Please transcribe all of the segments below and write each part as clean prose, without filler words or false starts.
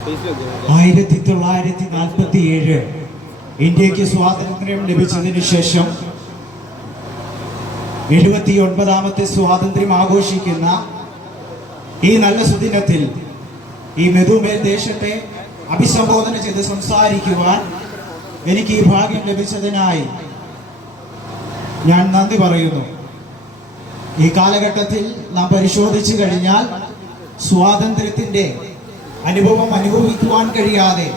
1947 ഇന്ത്യക്ക് സ്വാതന്ത്ര്യം ലഭിച്ചതിന് ശേഷം 79ാമത്തെ സ്വാതന്ത്ര്യം ആഘോഷിക്കുന്ന ഈ നല്ല സുദിനത്തിൽ ഈ മെതുമേൽ ദേശത്തെ അഭിസംബോധന ചെയ്ത് സംസാരിക്കുവാൻ എനിക്ക് ഈ ഭാഗ്യം ലഭിച്ചതിനായി ഞാൻ നന്ദി പറയുന്നു. ഈ കാലഘട്ടത്തിൽ നാം പരിശോധിച്ചു കഴിഞ്ഞാൽ സ്വാതന്ത്ര്യത്തിന്റെ അനുഭവം അനുഭവിക്കുവാൻ കഴിയാതെ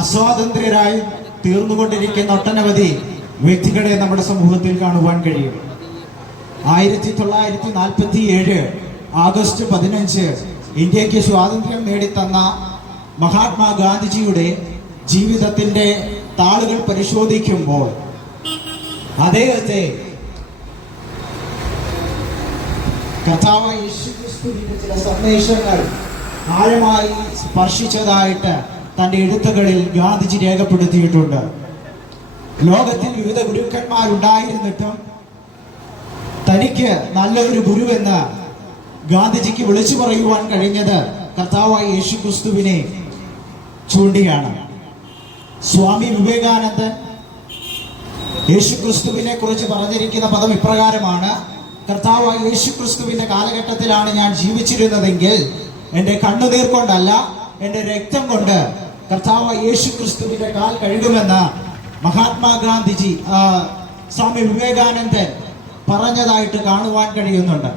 അസ്വാതന്ത്ര്യരായി തീർന്നുകൊണ്ടിരിക്കുന്ന ഒട്ടനവധി വ്യക്തികളെ നമ്മുടെ സമൂഹത്തിൽ കാണുവാൻ കഴിയും. 1947 ആഗസ്റ്റ് 15 ഇന്ത്യക്ക് സ്വാതന്ത്ര്യം നേടിത്തന്ന മഹാത്മാഗാന്ധിജിയുടെ ജീവിതത്തിന്റെ താളുകൾ പരിശോധിക്കുമ്പോൾ അദ്ദേഹത്തെ കർത്താവായ യേശുക്രിസ്തുവിന്റെ ചില സന്ദേശങ്ങൾ ആഴമായി സ്പർശിച്ചതായിട്ട് തന്റെ എഴുത്തുകളിൽ ഗാന്ധിജി രേഖപ്പെടുത്തിയിട്ടുണ്ട്. ലോകത്തിൽ വിവിധ ഗുരുക്കന്മാരുണ്ടായിരുന്നിട്ടും തനിക്ക് നല്ലൊരു ഗുരുവെന്ന് ഗാന്ധിജിക്ക് വിളിച്ചു പറയുവാൻ കഴിഞ്ഞത് കർത്താവായ യേശുക്രിസ്തുവിനെ ചൂണ്ടിയാണ്. സ്വാമി വിവേകാനന്ദൻ യേശുക്രിസ്തുവിനെ കുറിച്ച് പറഞ്ഞിരിക്കുന്ന പദം ഇപ്രകാരമാണ്: കർത്താവായ യേശുക്രിസ്തുവിന്റെ കാലഘട്ടത്തിലാണ് ഞാൻ ജീവിച്ചിരുന്നതെങ്കിൽ എന്റെ കണ്ണുനീർ കൊണ്ടല്ല, എന്റെ രക്തം കൊണ്ട് കർത്താവായ യേശുക്രിസ്തുവിന്റെ കാൽ കഴുകുമെന്ന് മഹാത്മാഗാന്ധിജി സ്വാമി വിവേകാനന്ദൻ പറഞ്ഞതായിട്ട് കാണുവാൻ കഴിയുന്നുണ്ട്.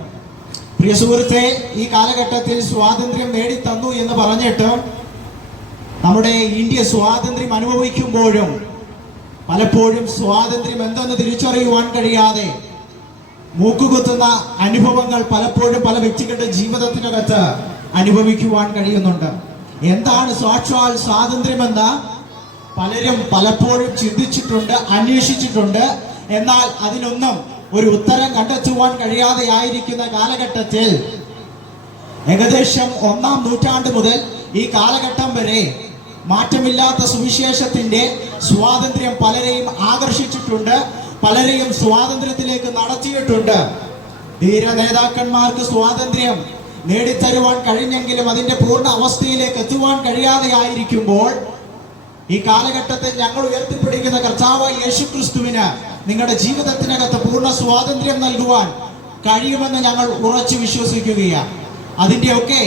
പ്രിയ സുഹൃത്തെ, ഈ കാലഘട്ടത്തിൽ സ്വാതന്ത്ര്യം നേടിത്തന്നു എന്ന് പറഞ്ഞിട്ട് നമ്മുടെ ഇന്ത്യ സ്വാതന്ത്ര്യം അനുഭവിക്കുമ്പോഴും പലപ്പോഴും സ്വാതന്ത്ര്യം എന്തെന്ന് തിരിച്ചറിയുവാൻ കഴിയാതെ മൂക്കുകുത്തുന്ന അനുഭവങ്ങൾ പലപ്പോഴും പല വ്യക്തികളുടെ ജീവിതത്തിനകത്ത് അനുഭവിക്കുവാൻ കഴിയുന്നുണ്ട്. എന്താണ് സാക്ഷാൽ സ്വാതന്ത്ര്യമെന്ന് പലരും പലപ്പോഴും ചിന്തിച്ചിട്ടുണ്ട്, അന്വേഷിച്ചിട്ടുണ്ട്. എന്നാൽ അതിനൊന്നും ഒരു ഉത്തരം കണ്ടെത്തുവാൻ കഴിയാതെ ആയിരിക്കുന്ന കാലഘട്ടത്തിൽ ഏകദേശം 1-ാം നൂറ്റാണ്ട് മുതൽ ഈ കാലഘട്ടം വരെ മാറ്റമില്ലാത്ത സുവിശേഷത്തിന്റെ സ്വാതന്ത്ര്യം പലരെയും ആകർഷിച്ചിട്ടുണ്ട്, പലരെയും സ്വാതന്ത്ര്യത്തിലേക്ക് നടത്തിയിട്ടുണ്ട്. ധീര നേതാക്കന്മാർക്ക് സ്വാതന്ത്ര്യം നേടിത്തരുവാൻ കഴിഞ്ഞെങ്കിലും അതിന്റെ പൂർണ്ണ അവസ്ഥയിലേക്ക് എത്തുവാൻ കഴിയാതെ ആയിരിക്കുമ്പോൾ ഈ കാലഘട്ടത്തിൽ ഞങ്ങൾ ഉയർത്തിപ്പിടിക്കുന്ന കർത്താവായ യേശുക്രിസ്തുവിന് നിങ്ങളുടെ ജീവിതത്തിനകത്ത് പൂർണ്ണ സ്വാതന്ത്ര്യം നൽകുവാൻ കഴിയുമെന്ന് ഞങ്ങൾ ഉറച്ചു വിശ്വസിക്കുകയാണ്. അതിന്റെയൊക്കെ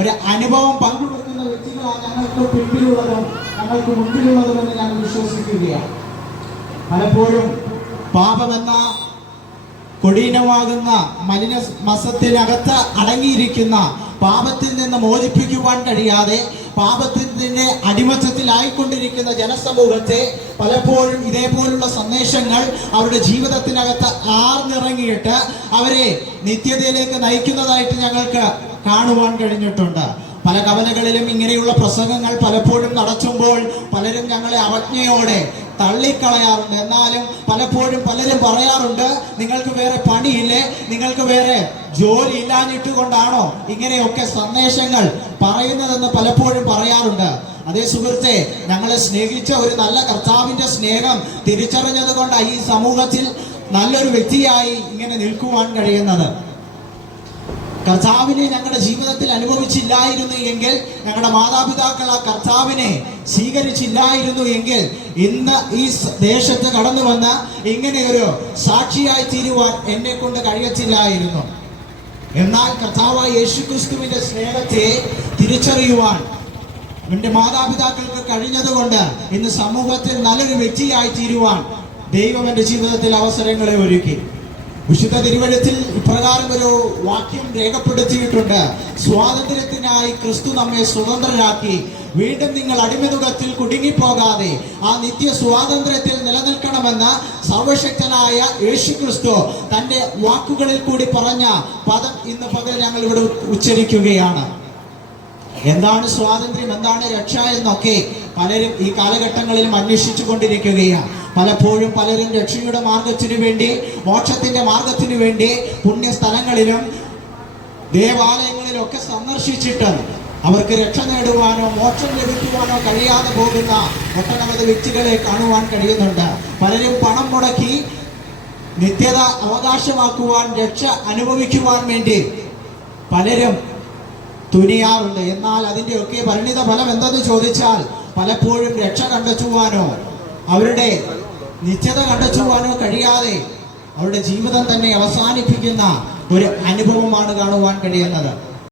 ഒരു അനുഭവം പങ്കുവെക്കുന്ന വ്യക്തികളാണ് ഞങ്ങൾക്ക് പിന്നിലുള്ളതും ഞങ്ങൾക്ക് മുന്നിലുള്ളതുമെന്ന് ഞങ്ങൾ വിശ്വസിക്കുകയാണ്. പലപ്പോഴും പാപമെന്ന കൊടീനമാകുന്ന മലിന മസത്തിനകത്ത് അടങ്ങിയിരിക്കുന്ന പാപത്തിൽ നിന്ന് മോചിപ്പിക്കുവാൻ കഴിയാതെ പാപത്തിന്റെ അടിമത്തത്തിലായിക്കൊണ്ടിരിക്കുന്ന ജനസമൂഹത്തെ പലപ്പോഴും ഇതേപോലുള്ള സന്ദേശങ്ങൾ അവരുടെ ജീവിതത്തിനകത്ത് ആർന്നിറങ്ങിയിട്ട് അവരെ നിത്യതയിലേക്ക് നയിക്കുന്നതായിട്ട് ഞങ്ങൾക്ക് കാണുവാൻ കഴിഞ്ഞിട്ടുണ്ട്. പല കവലകളിലും ഇങ്ങനെയുള്ള പ്രസംഗങ്ങൾ പലപ്പോഴും നടത്തുമ്പോൾ പലരും ഞങ്ങളെ അവജ്ഞയോടെ തള്ളിക്കളയാറുണ്ട്. എന്നാലും പലപ്പോഴും പലരും പറയാറുണ്ട്, നിങ്ങൾക്ക് വേറെ പണിയില്ലേ, നിങ്ങൾക്ക് വേറെ ജോലി ഇല്ലാഞ്ഞിട്ടുകൊണ്ടാണോ ഇങ്ങനെയൊക്കെ സന്ദേശങ്ങൾ പറയുന്നതെന്ന് പലപ്പോഴും പറയാറുണ്ട്. അതേ സുഹൃത്തെ, ഞങ്ങളെ സ്നേഹിച്ച ഒരു നല്ല കർത്താവിന്റെ സ്നേഹം തിരിച്ചറിഞ്ഞത് കൊണ്ട് ഈ സമൂഹത്തിൽ നല്ലൊരു വ്യക്തിയായി ഇങ്ങനെ നിൽക്കുവാൻ കഴിയുന്നത്. കർത്താവിനെ ഞങ്ങളുടെ ജീവിതത്തിൽ അനുഭവിച്ചില്ലായിരുന്നു എങ്കിൽ, ഞങ്ങളുടെ മാതാപിതാക്കൾ ആ കർത്താവിനെ സ്വീകരിച്ചില്ലായിരുന്നു എങ്കിൽ ഇന്ന് ഈ ദേശത്ത് കടന്നു വന്ന ഇങ്ങനെയൊരു സാക്ഷിയായി തീരുവാൻ എന്നെ കൊണ്ട് കഴിയത്തില്ലായിരുന്നു. എന്നാൽ കർത്താവായ യേശുക്രിസ്തുവിന്റെ സ്നേഹത്തെ തിരിച്ചറിയുവാൻ എന്റെ മാതാപിതാക്കൾക്ക് കഴിഞ്ഞതുകൊണ്ട് ഇന്ന് സമൂഹത്തിൽ നല്ലൊരു വ്യക്തിയായി തീരുവാൻ ദൈവം എന്റെ ജീവിതത്തിൽ അവസരങ്ങളെ ഒരുക്കി. വിശുദ്ധ തിരുവചനത്തിൽ ഇപ്രകാരം ഒരു വാക്യം രേഖപ്പെടുത്തിയിട്ടുണ്ട്: സ്വാതന്ത്ര്യത്തിനായി ക്രിസ്തു നമ്മെ സ്വതന്ത്രരാക്കി, വീണ്ടും നിങ്ങൾ അടിമനുഖത്തിൽ കുടുങ്ങിപ്പോകാതെ ആ നിത്യ സ്വാതന്ത്ര്യത്തിൽ നിലനിൽക്കണമെന്ന് സർവശക്തനായ യേശുക്രിസ്തു തന്റെ വാക്കുകളിൽ കൂടി പറഞ്ഞ പദം ഇന്ന് പകൽ ഞങ്ങൾ ഇവിടെ ഉച്ചരിക്കുകയാണ്. എന്താണ് സ്വാതന്ത്ര്യം, എന്താണ് രക്ഷ എന്നൊക്കെ പലരും ഈ കാലഘട്ടങ്ങളിലും അന്വേഷിച്ചു കൊണ്ടിരിക്കുകയാണ്. പലപ്പോഴും പലരും രക്ഷയുടെ മാർഗത്തിനു വേണ്ടി, മോക്ഷത്തിന്റെ മാർഗത്തിനു വേണ്ടി പുണ്യസ്ഥലങ്ങളിലും ദേവാലയങ്ങളിലും ഒക്കെ സന്ദർശിച്ചിട്ട് അവർക്ക് രക്ഷ നേടുവാനോ മോക്ഷം ലഭിക്കുവാനോ കഴിയാതെ പോകുന്ന ഒട്ടനവധി വ്യക്തികളെ കാണുവാൻ കഴിയുന്നുണ്ട്. പലരും പണം മുടക്കി തുനിയാറുണ്ട്. എന്നാൽ അതിൻ്റെയൊക്കെ പരിണിത ഫലം എന്തെന്ന് ചോദിച്ചാൽ പലപ്പോഴും രക്ഷ കണ്ടെത്തുവാനോ അവരുടെ നിത്യത കണ്ടെത്തുവാനോ കഴിയാതെ അവരുടെ ജീവിതം തന്നെ അവസാനിപ്പിക്കുന്ന ഒരു അനുഭവമാണ് കാണുവാൻ കഴിയുന്നത്.